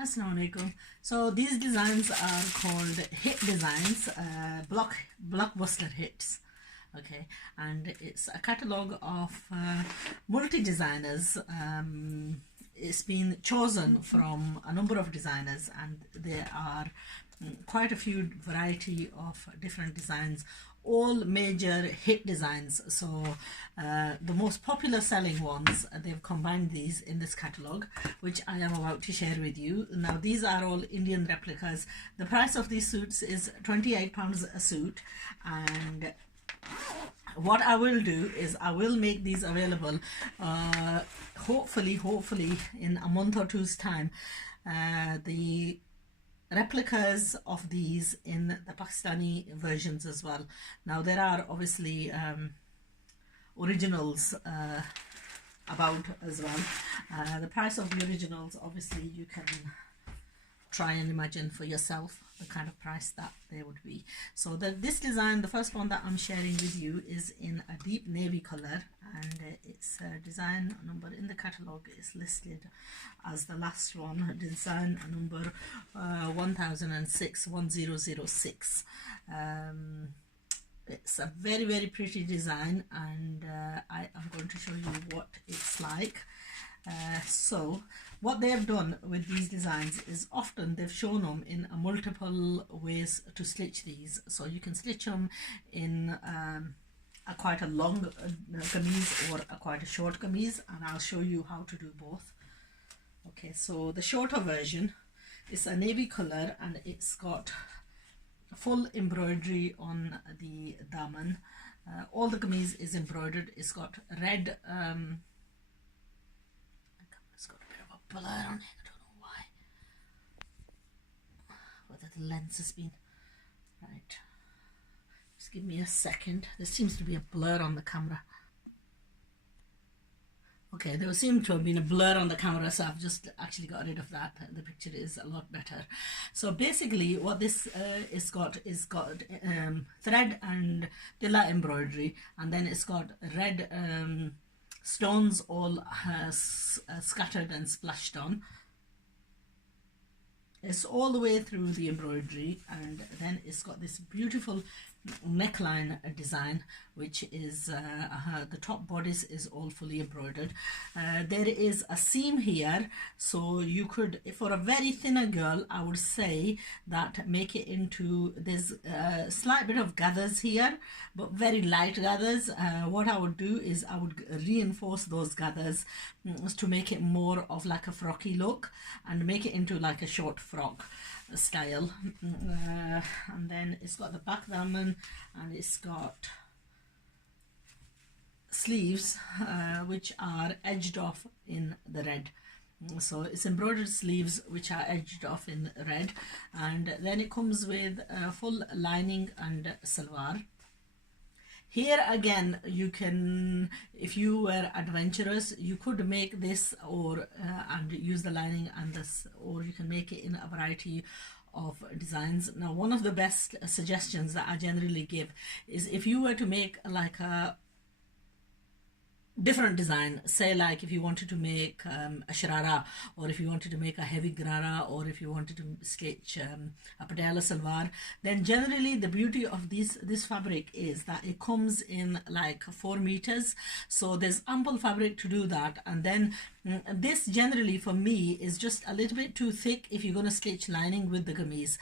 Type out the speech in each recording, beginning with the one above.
Assalamu alaikum. So these designs are called hit designs, blockbuster hits. Okay, and it's a catalogue of multi designers. It's been chosen from a number of designers, and there are quite a few variety of different designs, all major hit designs. So the most popular selling ones, they've combined these in this catalogue, which I am about to share with you. Now these are all Indian replicas. The price of these suits is £28 a suit, and what I will do is I will make these available hopefully in a month or two's time, the replicas of these in the Pakistani versions as well. Now there are obviously originals about as well. The price of the originals, obviously you can try and imagine for yourself the kind of price that they would be. So this design, the first one that I'm sharing with you, is in a deep navy color, and its design number in the catalogue is listed as the last one, design number 1006. It's a very pretty design, and I am going to show you what it's like. So what they have done with these designs is often they've shown them in multiple ways to stitch these. So you can stitch them in quite a long kameez or quite a short kameez, and I'll show you how to do both. Okay, so the shorter version is a navy color, and it's got full embroidery on the daman. All the kameez is embroidered. It's got red it's got a bit of a blur on it, I don't know why, whether the lens has been right. Just give me a second. There seems to be a blur on the camera. Okay, there seemed to have been a blur on the camera, so I've just actually got rid of that. The picture is a lot better. So basically what this is got thread and tilla embroidery, and then it's got red stones all scattered and splashed on. It's all the way through the embroidery, and then it's got this beautiful neckline design, which is the top bodice is all fully embroidered. There is a seam here, so you could, for a very thinner girl, I would say that make it into, there's a slight bit of gathers here, but very light gathers. What I would do is I would reinforce those gathers to make it more of like a frocky look, and make it into like a short frock style. And then it's got the back daman, and it's got sleeves which are edged off in the red. So it's embroidered sleeves which are edged off in red, and then it comes with a full lining and salwar. Here again, you can, if you were adventurous, you could make this or and use the lining and this, or you can make it in a variety of designs. Now, one of the best suggestions that I generally give is if you were to make like a different design, say like if you wanted to make a sharara, or if you wanted to make a heavy garara, or if you wanted to stitch a patella salwar, then generally the beauty of this fabric is that it comes in like 4 meters, so there's ample fabric to do that. And then this generally for me is just a little bit too thick if you're going to stitch lining with the kameez.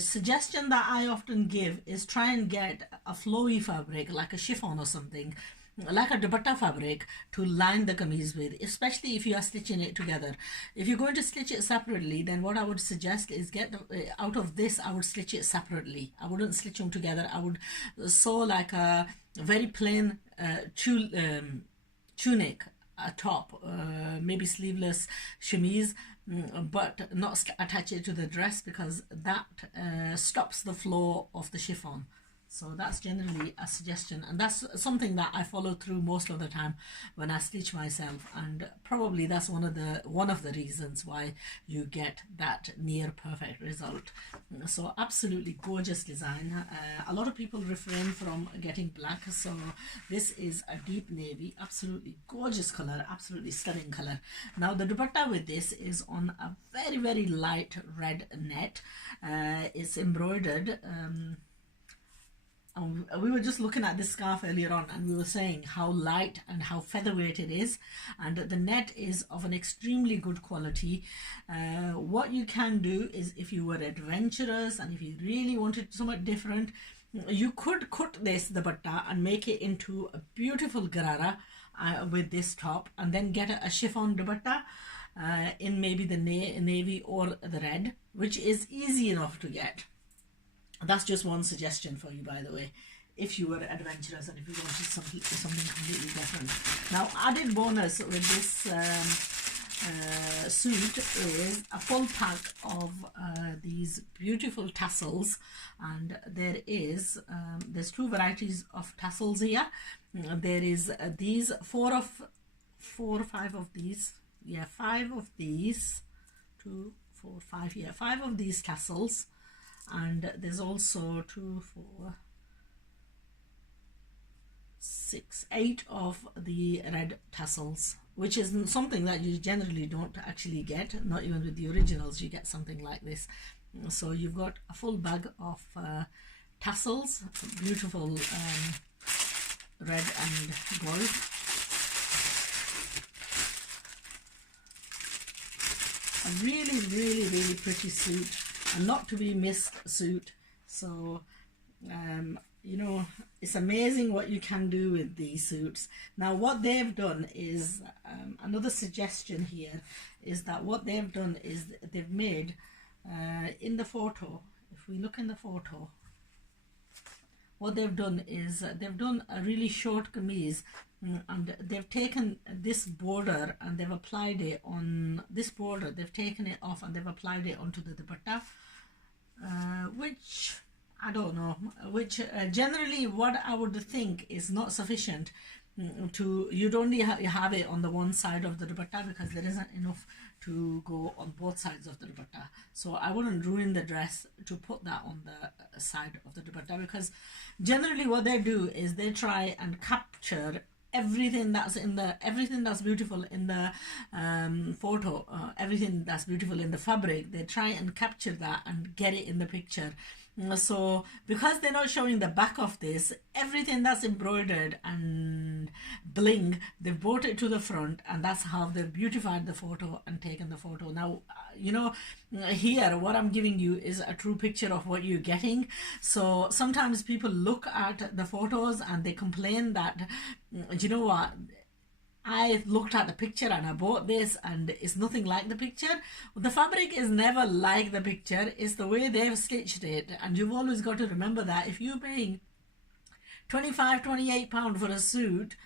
Suggestion that I often give is try and get a flowy fabric like a chiffon or something, like a dupatta fabric, to line the kameez with, especially if you are stitching it together. If you're going to stitch it separately, then what I would suggest is get out of this, I would stitch it separately. I wouldn't stitch them together. I would sew like a very plain tunic top, maybe sleeveless chemise, but not attach it to the dress, because that stops the flow of the chiffon. So that's generally a suggestion, and that's something that I follow through most of the time when I stitch myself, and probably that's one of the reasons why you get that near perfect result. So absolutely gorgeous design. A lot of people refrain from getting black, so this is a deep navy, absolutely gorgeous color, absolutely stunning color. Now the dupatta with this is on a very, very light red net. It's embroidered. We were just looking at this scarf earlier on, and we were saying how light and how featherweight it is, and the net is of an extremely good quality. What you can do is, if you were adventurous and if you really wanted somewhat different, you could cut this dupatta and make it into a beautiful garara with this top, and then get a chiffon dupatta in maybe the navy or the red, which is easy enough to get. That's just one suggestion for you, by the way, if you were adventurous and if you wanted something completely different. Now, added bonus with this suit is a full pack of these beautiful tassels, and there's two varieties of tassels here. There is these four or five of these. Yeah, 5 of these. 2, 4, 5. Yeah, 5 of these tassels. And there's also 2, 4, 6, 8 of the red tassels, which is something that you generally don't actually get. Not even with the originals you get something like this. So you've got a full bag of tassels, beautiful red and gold. A really, really, really pretty suit, a not to be missed suit. So you know, it's amazing what you can do with these suits. Now what they've done is, another suggestion here is that what they've done is they've made in the photo, if we look in the photo, what they've done is they've done a really short kameez, and they've taken this border and they've applied it on this border. They've taken it off and they've applied it onto the dupatta, which I don't know, which generally what I would think is not sufficient to, you'd only have it on the one side of the dupatta because there isn't enough to go on both sides of the dupatta. So I wouldn't ruin the dress to put that on the side of the dupatta, because generally what they do is they try and capture everything that's beautiful in the photo, everything that's beautiful in the fabric. They try and capture that and get it in the picture. So because they're not showing the back of this, everything that's embroidered and bling, they've brought it to the front, and that's how they've beautified the photo and taken the photo. Now, you know, here what I'm giving you is a true picture of what you're getting. So sometimes people look at the photos and they complain that, you know what, I looked at the picture and I bought this and it's nothing like the picture. The fabric is never like the picture, it's the way they've stitched it. And you've always got to remember that if you're paying £28 for a suit,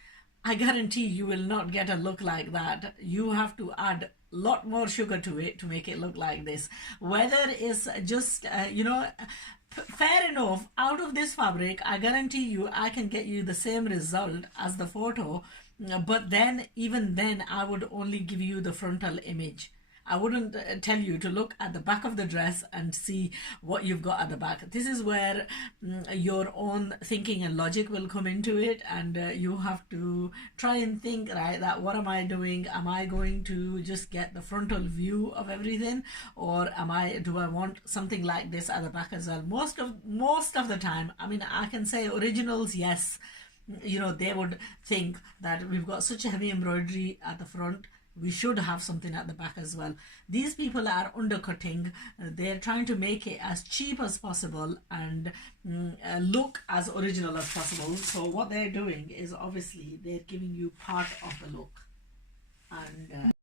I guarantee you will not get a look like that. You have to add a lot more sugar to it to make it look like this. Whether it's just, you know, fair enough, out of this fabric, I guarantee you I can get you the same result as the photo. But then, even then, I would only give you the frontal image. I wouldn't tell you to look at the back of the dress and see what you've got at the back. This is where your own thinking and logic will come into it, and you have to try and think, right, that what am I doing? Am I going to just get the frontal view of everything, or do I want something like this at the back as well? Most of the time, I mean, I can say originals, yes, you know, they would think that we've got such a heavy embroidery at the front, we should have something at the back as well. These people are undercutting. They're trying to make it as cheap as possible and look as original as possible. So what they're doing is, obviously, they're giving you part of the look. And